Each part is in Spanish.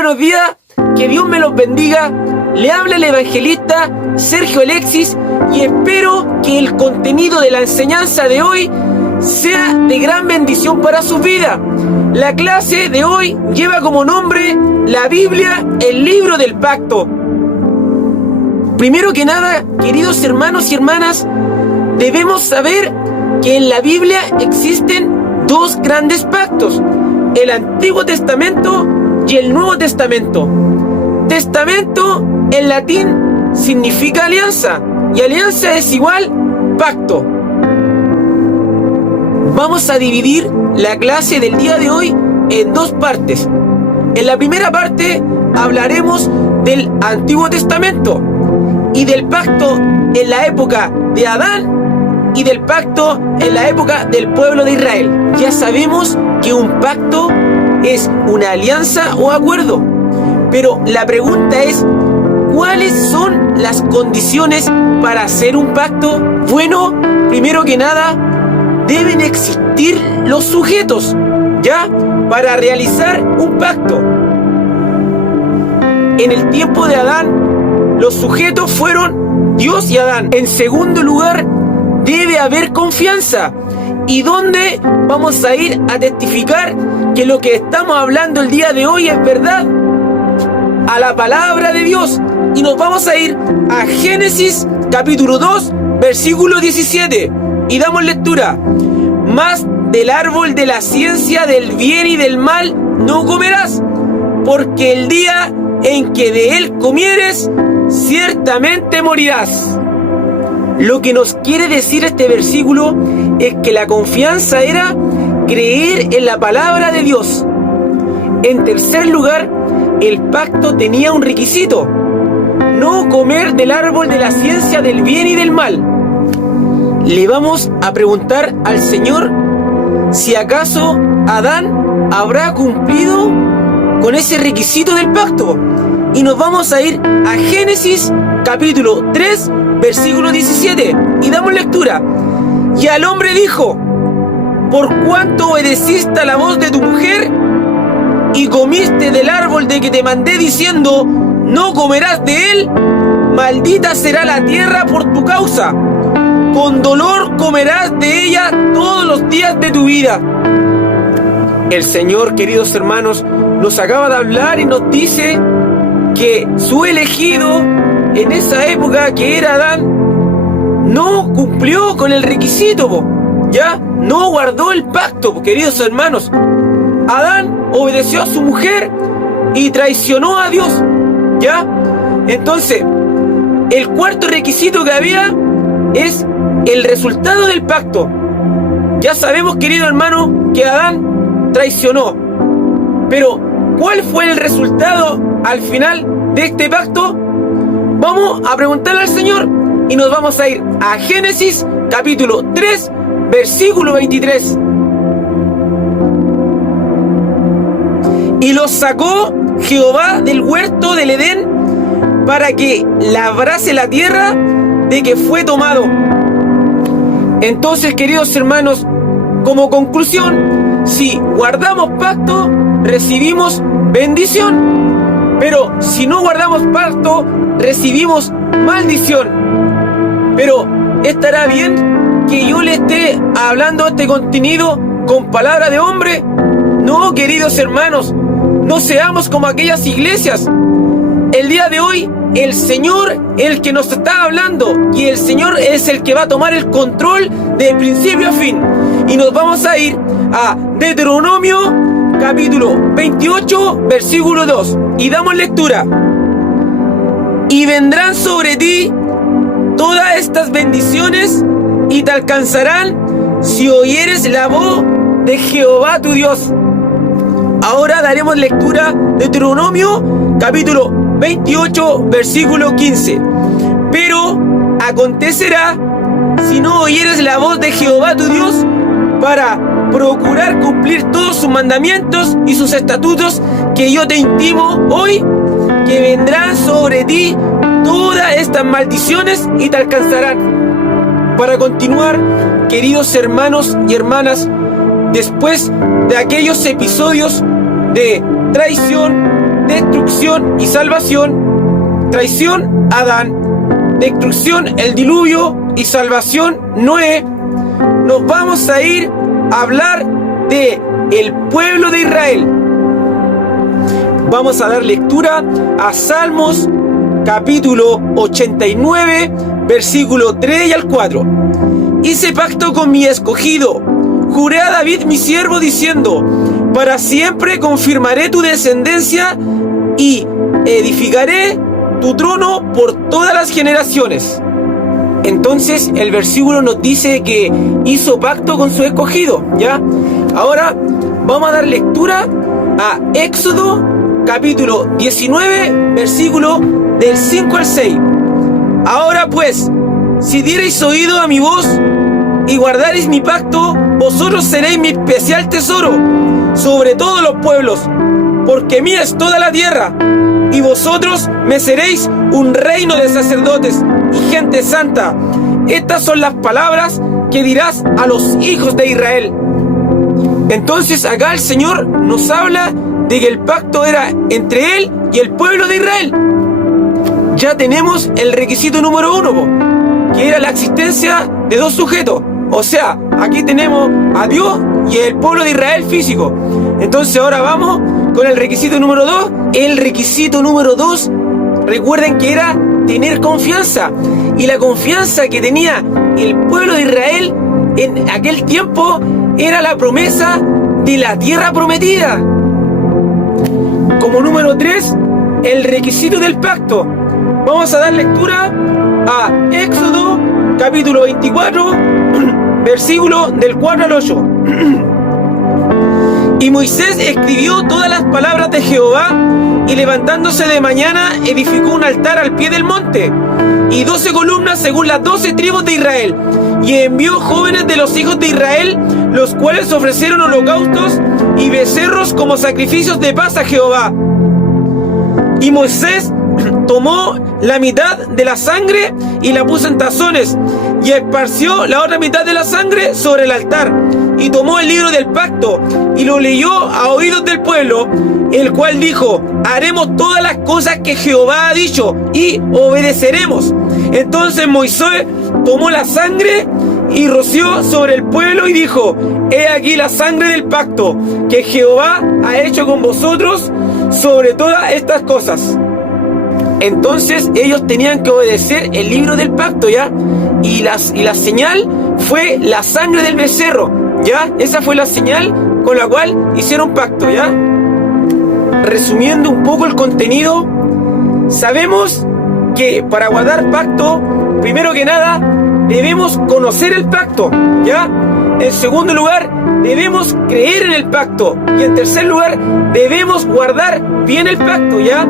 buenos días, que Dios me los bendiga. Le habla el evangelista Sergio Alexis y espero que el contenido de la enseñanza de hoy sea de gran bendición para su vida. La clase de hoy lleva como nombre la Biblia, el libro del pacto. Primero que nada, queridos hermanos y hermanas, debemos saber que en la Biblia existen dos grandes pactos: el Antiguo Testamento y el Nuevo Testamento. Testamento en latín significa alianza, y alianza es igual pacto. Vamos a dividir la clase del día de hoy en dos partes. En la primera parte hablaremos del Antiguo Testamento y del pacto en la época de Adán y del pacto en la época del pueblo de Israel. Ya sabemos que un pacto es una alianza o acuerdo, pero la pregunta es, ¿cuáles son las condiciones para hacer un pacto? Bueno, primero que nada, deben existir los sujetos, ¿ya? Para realizar un pacto. En el tiempo de Adán, los sujetos fueron Dios y Adán. En segundo lugar, debe haber confianza. ¿Y dónde vamos a ir a testificar que lo que estamos hablando el día de hoy es verdad? A la palabra de Dios. Y nos vamos a ir a Génesis capítulo 2, versículo 17. Y damos lectura. Mas del árbol de la ciencia del bien y del mal no comerás, porque el día en que de él comieres, ciertamente morirás. Lo que nos quiere decir este versículo es que la confianza era creer en la palabra de Dios. En tercer lugar, el pacto tenía un requisito: no comer del árbol de la ciencia del bien y del mal. Le vamos a preguntar al Señor si acaso Adán habrá cumplido con ese requisito del pacto. Y nos vamos a ir a Génesis capítulo 3, versículo 17. Y damos lectura. Y al hombre dijo: por cuanto obedeciste a la voz de tu mujer y comiste del árbol de que te mandé diciendo, no comerás de él, maldita será la tierra por tu causa. Con dolor comerás de ella todos los días de tu vida. El Señor, queridos hermanos, nos acaba de hablar y nos dice que su elegido en esa época, que era Adán, no cumplió con el requisito, ¿ya? No guardó el pacto, queridos hermanos. Adán obedeció a su mujer y traicionó a Dios, ¿ya? Entonces, el cuarto requisito que había es el resultado del pacto. Ya sabemos, querido hermano, que Adán traicionó. Pero, ¿cuál fue el resultado al final de este pacto? Vamos a preguntarle al Señor y nos vamos a ir a Génesis capítulo 3, versículo 23. Y los sacó Jehová del huerto del Edén para que labrase la tierra de que fue tomado. Entonces, queridos hermanos, como conclusión, si guardamos pacto, recibimos bendición. Pero si no guardamos pacto, recibimos maldición. Pero ¿estará bien que yo le esté hablando este contenido con palabra de hombre? No, queridos hermanos, no seamos como aquellas iglesias. El día de hoy, el Señor, el que nos está hablando, y el Señor es el que va a tomar el control de principio a fin. Y nos vamos a ir a Deuteronomio capítulo 28, versículo 2. Y damos lectura. Y vendrán sobre ti todas estas bendiciones y te alcanzarán si oyeres la voz de Jehová tu Dios. Ahora daremos lectura de Deuteronomio capítulo 28, versículo 15. Pero acontecerá, si no oyeres la voz de Jehová tu Dios, para procurar cumplir todos sus mandamientos y sus estatutos que yo te intimo hoy, que vendrán sobre ti todas estas maldiciones y te alcanzarán. Para continuar, queridos hermanos y hermanas, después de aquellos episodios de traición, destrucción y salvación, traición, Adán, destrucción, el diluvio y salvación, Noé, nos vamos a ir a hablar de el pueblo de Israel. Vamos a dar lectura a Salmos capítulo 89, versículo 3 y al 4. Hice pacto con mi escogido, juré a David mi siervo diciendo, para siempre confirmaré tu descendencia y edificaré tu trono por todas las generaciones. Entonces el versículo nos dice que hizo pacto con su escogido, ¿ya? Ahora vamos a dar lectura a Éxodo capítulo 19, versículo del 5 al 6. Ahora pues, si diereis oído a mi voz y guardareis mi pacto, vosotros seréis mi especial tesoro sobre todos los pueblos, porque mía es toda la tierra, y vosotros me seréis un reino de sacerdotes y gente santa. Estas son las palabras que dirás a los hijos de Israel. Entonces acá el Señor nos habla de que el pacto era entre Él y el pueblo de Israel. Ya tenemos el requisito número 1, que era la existencia de dos sujetos. O sea, aquí tenemos a Dios y el pueblo de Israel físico. Entonces ahora vamos con el requisito número 2. El requisito número 2, recuerden que era tener confianza. Y la confianza que tenía el pueblo de Israel en aquel tiempo era la promesa de la tierra prometida. Como número 3, el requisito del pacto. Vamos a dar lectura a Éxodo capítulo 24, versículo del 4 al 8. Y Moisés escribió todas las palabras de Jehová, y levantándose de mañana edificó un altar al pie del monte, y 12 columnas según las 12 tribus de Israel, y envió jóvenes de los hijos de Israel, los cuales ofrecieron holocaustos y becerros como sacrificios de paz a Jehová. Y Moisés tomó la mitad de la sangre y la puso en tazones, y esparció la otra mitad de la sangre sobre el altar, y tomó el libro del pacto y lo leyó a oídos del pueblo, el cual dijo, haremos todas las cosas que Jehová ha dicho y obedeceremos. Entonces Moisés tomó la sangre y roció sobre el pueblo y dijo, he aquí la sangre del pacto que Jehová ha hecho con vosotros sobre todas estas cosas. Entonces ellos tenían que obedecer el libro del pacto, ¿ya? Y la señal fue la sangre del becerro, ¿ya? Esa fue la señal con la cual hicieron pacto, ¿ya? Resumiendo un poco el contenido, sabemos que para guardar pacto, primero que nada, debemos conocer el pacto, ¿ya? En segundo lugar, debemos creer en el pacto. Y en tercer lugar, debemos guardar bien el pacto, ¿ya?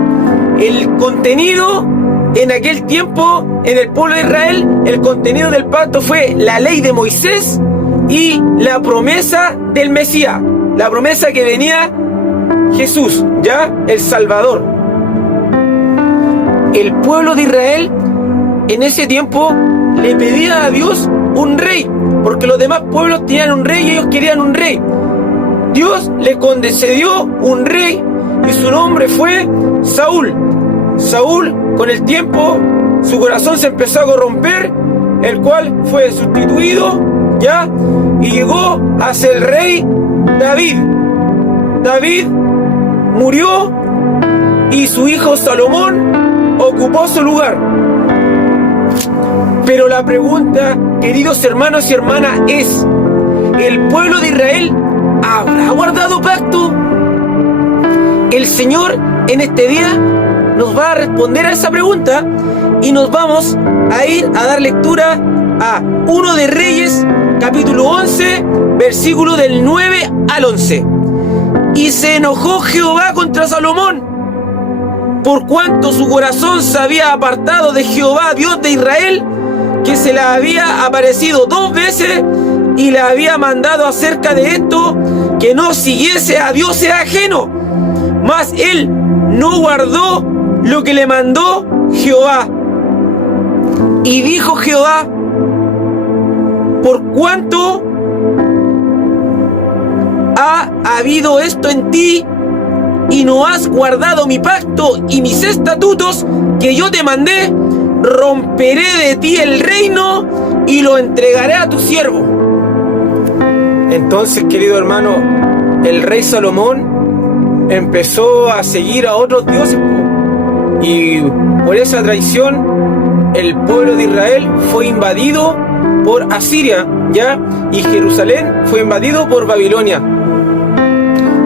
El contenido en aquel tiempo, en el pueblo de Israel, el contenido del pacto fue la ley de Moisés y la promesa del Mesías, la promesa que venía Jesús, ¿ya? El Salvador. El pueblo de Israel en ese tiempo le pedía a Dios un rey, porque los demás pueblos tenían un rey y ellos querían un rey. Dios le concedió un rey y su nombre fue Saúl. Saúl, con el tiempo, su corazón se empezó a corromper, el cual fue sustituido, ¿ya? Y llegó a ser el rey David. David murió y su hijo Salomón ocupó su lugar. Pero la pregunta, queridos hermanos y hermanas, es: ¿el pueblo de Israel habrá guardado pacto? El Señor en este día nos va a responder a esa pregunta y nos vamos a ir a dar lectura a 1 de Reyes, capítulo 11, versículo del 9 al 11. Y se enojó Jehová contra Salomón, por cuanto su corazón se había apartado de Jehová, Dios de Israel, que se le había aparecido 2 veces y le había mandado acerca de esto que no siguiese a dioses ajenos. Mas él no guardó lo que le mandó Jehová. Y dijo Jehová: por cuanto ha habido esto en ti, y no has guardado mi pacto y mis estatutos que yo te mandé, romperé de ti el reino y lo entregaré a tu siervo. Entonces, querido hermano, el rey Salomón empezó a seguir a otros dioses, y por esa traición el pueblo de Israel fue invadido por Asiria, ¿ya? Y Jerusalén fue invadido por Babilonia.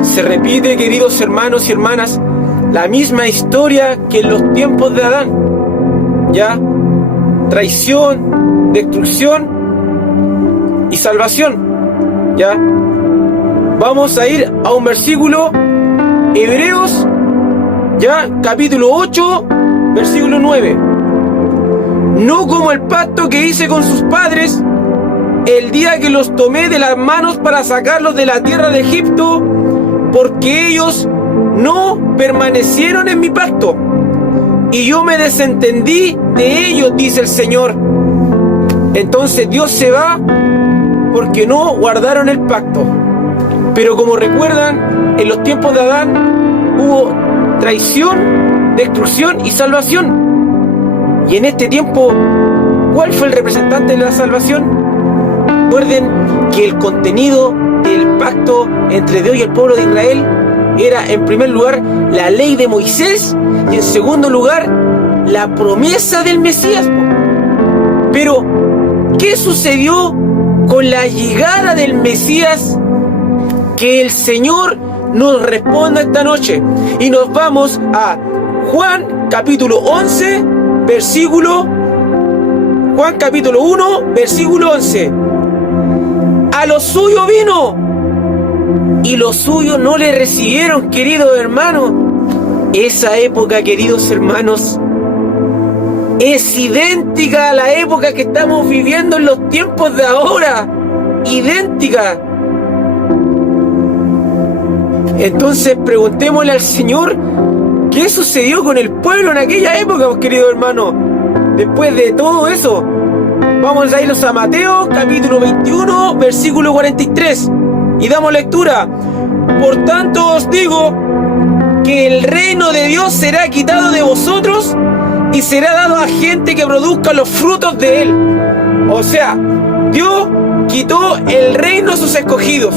Se repite, queridos hermanos y hermanas, la misma historia que en los tiempos de Adán, ¿ya? Traición, destrucción y salvación, ¿ya? Vamos a ir a un versículo, Hebreos, ¿ya? Capítulo 8, versículo 9. No como el pacto que hice con sus padres el día que los tomé de las manos para sacarlos de la tierra de Egipto, porque ellos no permanecieron en mi pacto, y yo me desentendí de ellos, dice el Señor. Entonces Dios se va porque no guardaron el pacto. Pero como recuerdan, en los tiempos de Adán hubo traición, destrucción y salvación. Y en este tiempo, ¿cuál fue el representante de la salvación? Recuerden que el contenido del pacto entre Dios y el pueblo de Israel era, en primer lugar, la ley de Moisés, y en segundo lugar, la promesa del Mesías. Pero, ¿qué sucedió con la llegada del Mesías? Que el Señor nos responda esta noche. Y nos vamos a Juan capítulo 11, versículo... Juan capítulo 1, versículo 11. A lo suyo vino, y los suyos no le recibieron, queridos hermanos. Esa época, queridos hermanos, es idéntica a la época que estamos viviendo en los tiempos de ahora. Idéntica. Entonces preguntémosle al Señor, ¿qué sucedió con el pueblo en aquella época, queridos hermanos? Después de todo eso, vamos a irnos a Mateo capítulo 21, versículo 43, y damos lectura. Por tanto os digo que el reino de Dios será quitado de vosotros y será dado a gente que produzca los frutos de él. O sea, Dios quitó el reino a sus escogidos.